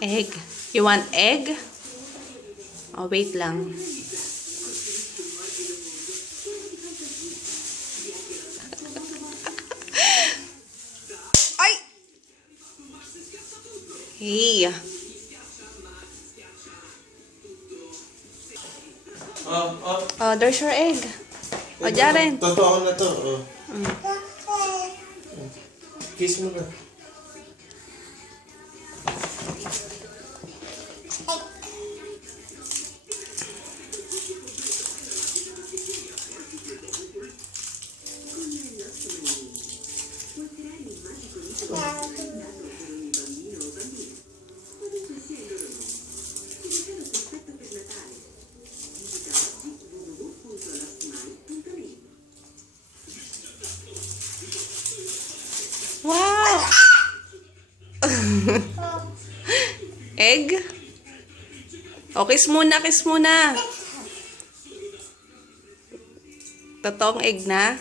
Egg. You want egg? Oh, wait lang. Ay! Hey. Oh, there's your egg. Oh, Jaren. Totoo na to. Oh. Kiss mo na. Wow! Egg? O, kiss muna, kiss muna. Totoong egg na?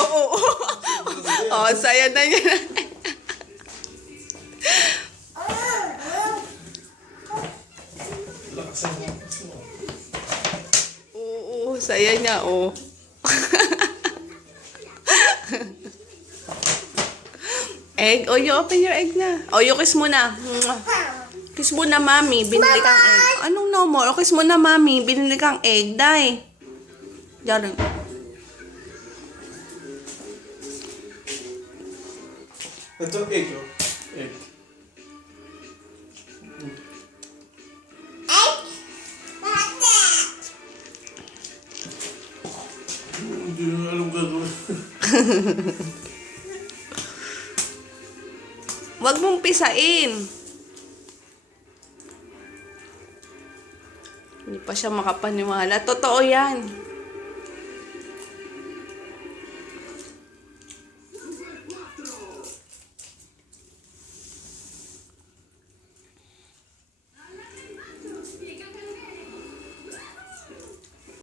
Oo. Oh, saya na niya. Oo, saya niya, oh. Egg? Oh, you open your egg na. Oh, you kiss muna. Kiss muna, mami. Binili kang egg. Anong no more? Oh, kiss muna, mami. Binili kang egg. Dai. Diyan. Ito, egg, oh. Egg. Hindi na alam gagawin. Wag mong pisain. Hindi pa siya makapaniwala. Totoo yan.